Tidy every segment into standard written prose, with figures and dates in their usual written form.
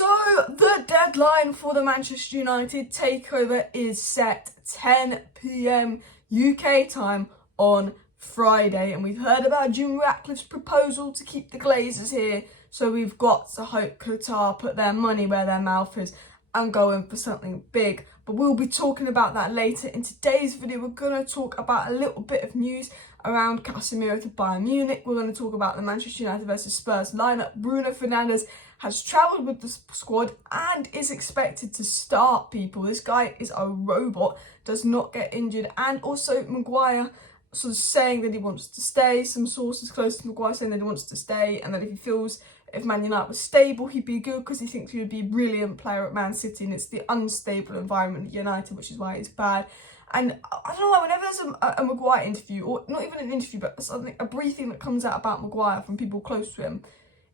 So the deadline for the Manchester United takeover is set 10 p.m. UK time on Friday, and we've heard about Jim Ratcliffe's proposal to keep the Glazers here, so we've got to hope Qatar put their money where their mouth is and go in for something big. But we'll be talking about that later. In today's video, we're going to talk about a little bit of news around Casemiro to Bayern Munich. We're going to talk about the Manchester United versus Spurs lineup. Bruno Fernandes has travelled with the squad and is expected to start, people. This guy is a robot, does not get injured. And also Maguire sort of saying that he wants to stay. Some sources close to Maguire saying that he wants to stay, and that if Man United was stable, he'd be good because he thinks he would be a brilliant player at Man City, and it's the unstable environment at United, which is why it's bad. And I don't know why, whenever there's a Maguire interview, or not even an interview, but something, a briefing that comes out about Maguire from people close to him,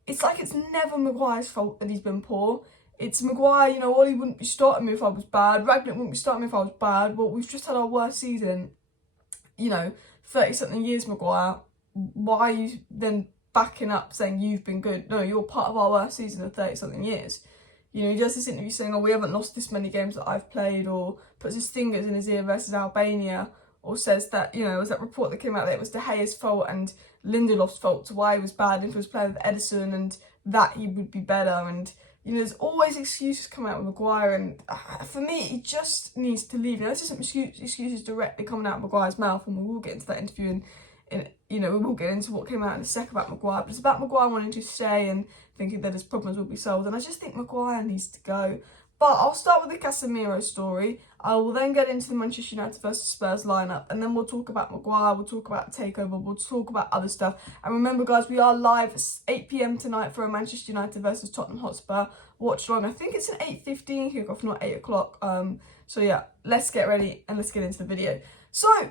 it's like it's never Maguire's fault that he's been poor. It's Maguire, he wouldn't be starting me if I was bad. Ragnick wouldn't be starting me if I was bad. Well, we've just had our worst season, 30-something years, Maguire. Why are you then backing up saying you've been good? No, you're part of our worst season of 30-something years. He does this interview saying, we haven't lost this many games that I've played, or puts his fingers in his ear versus Albania, or says that, was that report that came out that it was De Gea's fault and Lindelof's fault to why he was bad, if he was playing with Edison, and that he would be better. And, there's always excuses coming out with Maguire, and for me, he just needs to leave. This is some excuses directly coming out of Maguire's mouth, and we will get into that interview we will get into what came out in a sec about Maguire, but it's about Maguire wanting to stay and thinking that his problems will be solved, and I just think Maguire needs to go. But I'll start with the Casemiro story. I will then get into the Manchester United versus Spurs lineup, and then we'll talk about Maguire, we'll talk about the takeover, we'll talk about other stuff. And remember, guys, we are live at 8 p.m. tonight for a Manchester United versus Tottenham Hotspur watch long. I think it's an 8:15 kickoff, not 8 o'clock. So yeah, let's get ready and let's get into the video. So,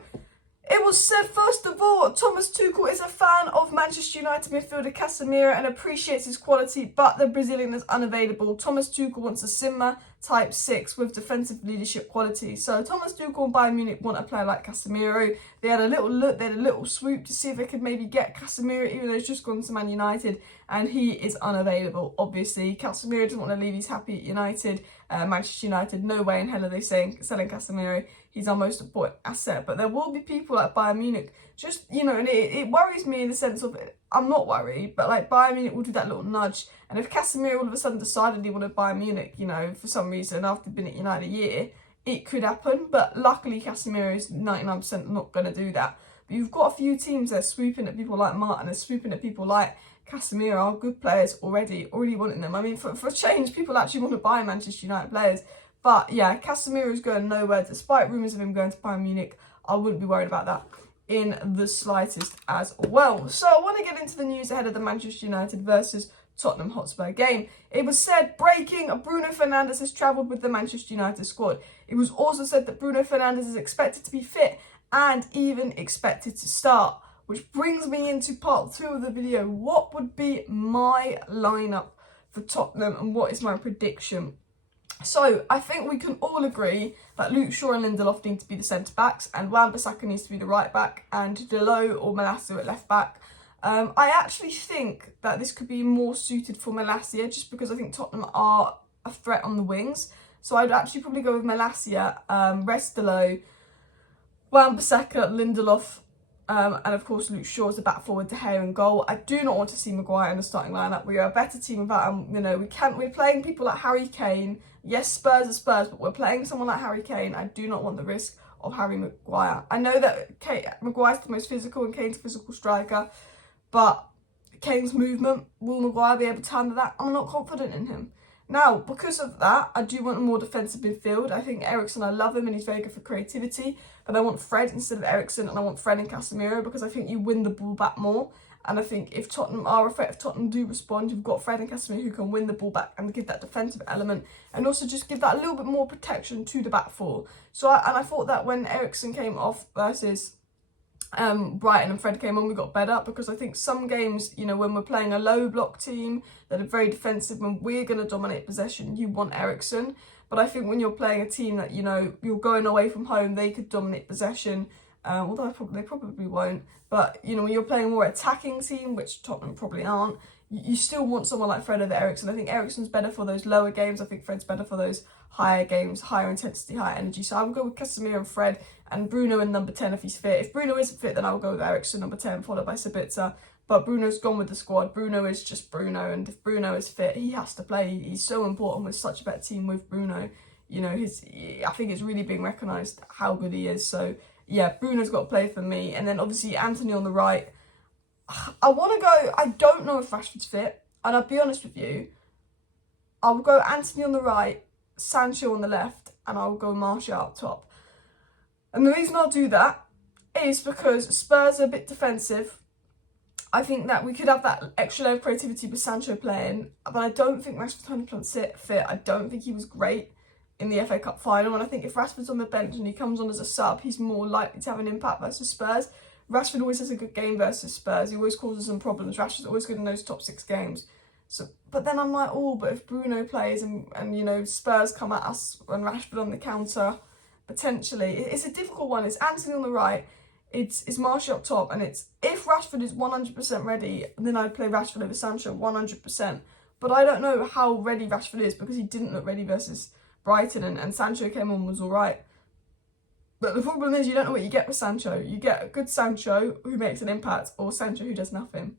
it was said, first of all, Thomas Tuchel is a fan of Manchester United midfielder Casemiro and appreciates his quality, but the Brazilian is unavailable. Thomas Tuchel wants a Simba type 6 with defensive leadership quality. So Thomas Tuchel and Bayern Munich want a player like Casemiro. They had a little look, they had a little swoop to see if they could maybe get Casemiro, even though he's just gone to Man United, and he is unavailable, obviously. Casemiro doesn't want to leave, he's happy at United. Manchester United, no way in hell are they selling Casemiro. He's our most important asset. But there will be people like Bayern Munich, just, and it worries me in the sense of, I'm not worried, but like Bayern Munich will do that little nudge. And if Casemiro all of a sudden decided he wanted Bayern Munich, for some reason, after being at United a year, it could happen. But luckily, Casemiro is 99% not going to do that. But you've got a few teams that are swooping at people like Martin, and swooping at people like Casemiro, are good players already wanting them. I mean, for a change, people actually want to buy Manchester United players. But yeah, Casemiro is going nowhere. Despite rumours of him going to Bayern Munich, I wouldn't be worried about that in the slightest as well. So I want to get into the news ahead of the Manchester United versus Tottenham Hotspur game. It was said, breaking, Bruno Fernandes has travelled with the Manchester United squad. It was also said that Bruno Fernandes is expected to be fit and even expected to start. Which brings me into part 2 of the video. What would be my lineup for Tottenham and what is my prediction? So, I think we can all agree that Luke Shaw and Lindelof need to be the centre-backs, and Wan-Bissaka needs to be the right-back, and Delo or Malacia at left-back. I actually think that this could be more suited for Malacia, just because I think Tottenham are a threat on the wings. So I'd actually probably go with Malacia, rest Delo, Wan-Bissaka, Lindelof, and of course Luke Shaw as the back forward, De Gea in goal. I do not want to see Maguire in the starting lineup. We are a better team without him. We're playing people like Harry Kane. Yes, Spurs are Spurs, but we're playing someone like Harry Kane. I do not want the risk of Harry Maguire. I know that Maguire's the most physical and Kane's a physical striker, but Kane's movement, will Maguire be able to handle that? I'm not confident in him. Now, because of that, I do want a more defensive midfield. I think Eriksen, I love him and he's very good for creativity, but I want Fred instead of Eriksen, and I want Fred and Casemiro because I think you win the ball back more. And I think if Tottenham are a threat, if Tottenham do respond, you've got Fred and Casemiro who can win the ball back and give that defensive element, and also just give that a little bit more protection to the back four. So I thought that when Eriksen came off versus Brighton and Fred came on, we got better, because I think some games, when we're playing a low block team that are very defensive, when we're going to dominate possession, you want Eriksen. But I think when you're playing a team that, you're going away from home, they could dominate possession, although they probably won't. But, when you're playing a more attacking team, which Tottenham probably aren't, you still want someone like Fred over Eriksen. I think Eriksen's better for those lower games. I think Fred's better for those higher games, higher intensity, higher energy. So I would go with Casemiro and Fred, and Bruno in number 10 if he's fit. If Bruno isn't fit, then I will go with Eriksen number 10, followed by Sabitzer. But Bruno's gone with the squad. Bruno is just Bruno, and if Bruno is fit, he has to play. He's so important with such a better team with Bruno. You know, I think it's really being recognised how good he is. So yeah, Bruno's got to play for me. And then obviously Anthony on the right. I want to go, I don't know if Rashford's fit. And I'll be honest with you, I'll go Anthony on the right, Sancho on the left, and I'll go Martial up top. And the reason I'll do that is because Spurs are a bit defensive. I think that we could have that extra layer of creativity with Sancho playing, but I don't think Rashford's 100% fit. I don't think he was great in the FA Cup final, and I think if Rashford's on the bench and he comes on as a sub, he's more likely to have an impact versus Spurs. Rashford always has a good game versus Spurs. He always causes some problems. Rashford's always good in those top 6 games. So, but then I'm like, oh, but if Bruno plays and you know, Spurs come at us and Rashford on the counter, potentially, it's a difficult one. It's Anthony on the right, it's Martial up top, and it's, if Rashford is 100% ready, then I'd play Rashford over Sancho 100%. But I don't know how ready Rashford is, because he didn't look ready versus Brighton, and Sancho came on, was all right. But the problem is, you don't know what you get with Sancho. You get a good Sancho who makes an impact, or Sancho who does nothing.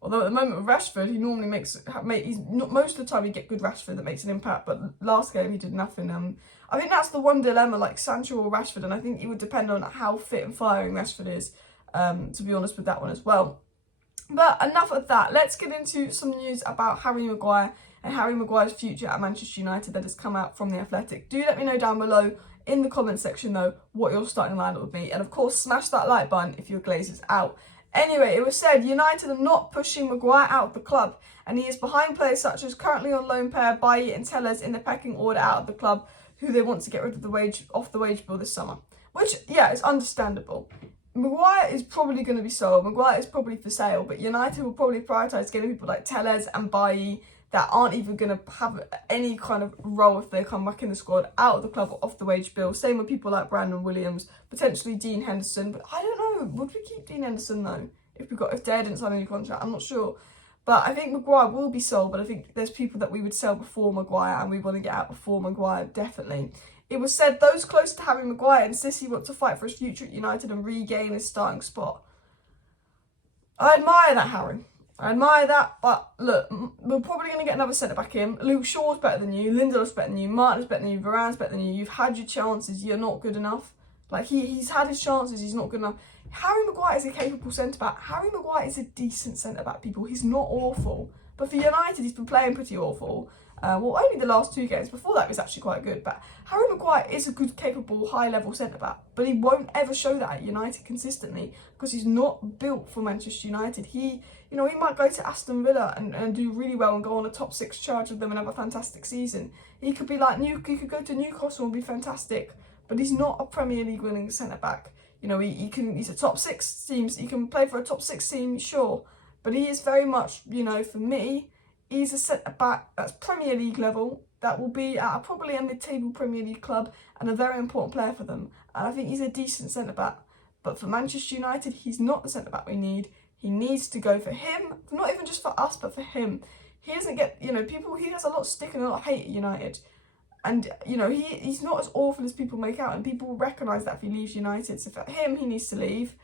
Although at the moment with Rashford, he normally he's not, most of the time you get good Rashford that makes an impact, but last game he did nothing. I think that's the one dilemma, like Sancho or Rashford, and I think it would depend on how fit and firing Rashford is, to be honest with that one as well. But enough of that. Let's get into some news about Harry Maguire and Harry Maguire's future at Manchester United that has come out from The Athletic. Do let me know down below in the comment section though what your starting lineup would be, and of course smash that like button if your Glazers out. Anyway, it was said United are not pushing Maguire out of the club, and he is behind players such as currently on loan pair Bailly and Tellez in the pecking order out of the club, who they want to get rid of off the wage bill this summer. Which, yeah, is understandable. Maguire is probably going to be sold. Maguire is probably for sale, but United will probably prioritise getting people like Tellez and Bailly that aren't even going to have any kind of role if they come back in the squad, out of the club or off the wage bill. Same with people like Brandon Williams, potentially Dean Henderson. But I don't know, would we keep Dean Henderson though? If Dare didn't sign a new contract, I'm not sure. But I think Maguire will be sold, but I think there's people that we would sell before Maguire, and we want to get out before Maguire, definitely. It was said those close to Harry Maguire insist he wants to fight for his future at United and regain his starting spot. I admire that, Harry. I admire that, but look, we're probably going to get another centre-back in. Luke Shaw's better than you, Lindelof's better than you, Martin's better than you, Varane's better than you. You've had your chances, you're not good enough. Like, he's had his chances, he's not good enough. Harry Maguire is a capable centre-back. Harry Maguire is a decent centre-back, people. He's not awful. But for United, he's been playing pretty awful. Well, only the last 2 games. Before that, he was actually quite good. But Harry Maguire is a good, capable, high-level centre-back. But he won't ever show that at United consistently, because he's not built for Manchester United. He might go to Aston Villa and do really well and go on a top 6 charge with them and have a fantastic season. He could be like he could go to Newcastle and be fantastic. But he's not a Premier League winning centre-back. You know, he's a top 6 team. He can play for a top 6 team, sure. But he is very much, you know, for me, he's a centre-back that's Premier League level, that will be at probably a mid-table Premier League club and a very important player for them. And I think he's a decent centre-back. But for Manchester United, he's not the centre-back we need. He needs to go for him, not even just for us, but for him. He doesn't get, he has a lot of stick and a lot of hate at United. And, he's not as awful as people make out, and people will recognise that if he leaves United. So for him, he needs to leave.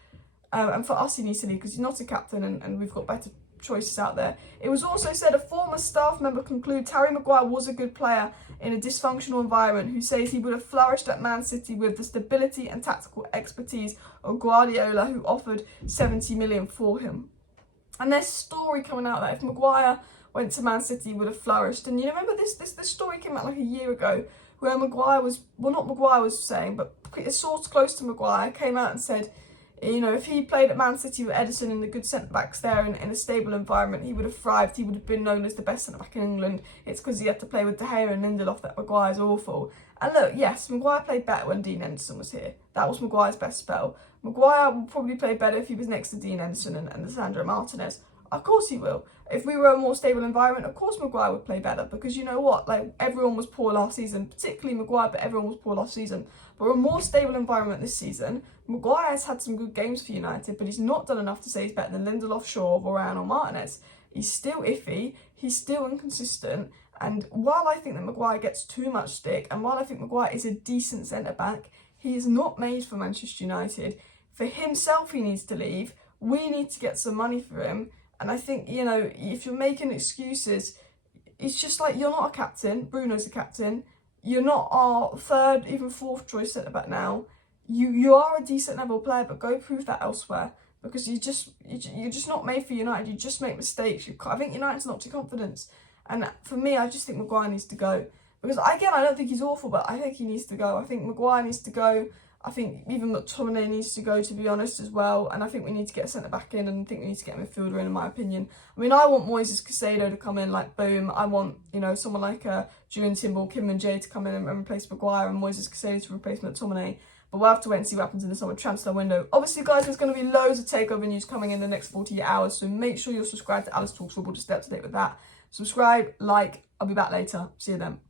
And for us, he needs to leave because he's not a captain, and we've got better choices out there. It was also said a former staff member concludes Harry Maguire was a good player in a dysfunctional environment, who says he would have flourished at Man City with the stability and tactical expertise of Guardiola, who offered 70 million for him. And there's a story coming out that if Maguire went to Man City, he would have flourished. And you remember this story came out like a year ago, where Maguire was, well, not Maguire was saying, but a source close to Maguire came out and said, if he played at Man City with Ederson and the good centre-backs there in a stable environment, he would have thrived. He would have been known as the best centre-back in England. It's because he had to play with De Gea and Lindelof that Maguire's awful. And look, yes, Maguire played better when Dean Henderson was here. That was Maguire's best spell. Maguire will probably play better if he was next to Dean Henderson and Sandro Martinez. Of course he will. If we were a more stable environment, of course Maguire would play better, because you know what? Like, everyone was poor last season, particularly Maguire, but everyone was poor last season. But a more stable environment this season, Maguire has had some good games for United, but he's not done enough to say he's better than Lindelof, Shaw, Varane or Martinez. He's still iffy, he's still inconsistent, and while I think that Maguire gets too much stick, and while I think Maguire is a decent centre-back, he is not made for Manchester United. For himself, he needs to leave. We need to get some money for him. And I think, you know, if you're making excuses, it's just like, you're not a captain. Bruno's a captain. You're not our third, even fourth choice centre-back now. You are a decent level player, but go prove that elsewhere. Because you're just not made for United. You just make mistakes. I think United's knocked your confidence. And for me, I just think Maguire needs to go. Because, again, I don't think he's awful, but I think he needs to go. I think Maguire needs to go. I think even McTominay needs to go, to be honest, as well. And I think we need to get a centre-back in, and I think we need to get a midfielder in my opinion. I mean, I want Moises Caicedo to come in, like, boom. I want, you know, someone like Julian Timber, Kim and Jay to come in and replace Maguire, and Moises Caicedo to replace McTominay. But we'll have to wait and see what happens in the summer transfer window. Obviously, guys, there's going to be loads of takeover news coming in the next 48 hours, so make sure you're subscribed to Alice Talks Football to stay up to date with that. Subscribe, like, I'll be back later. See you then.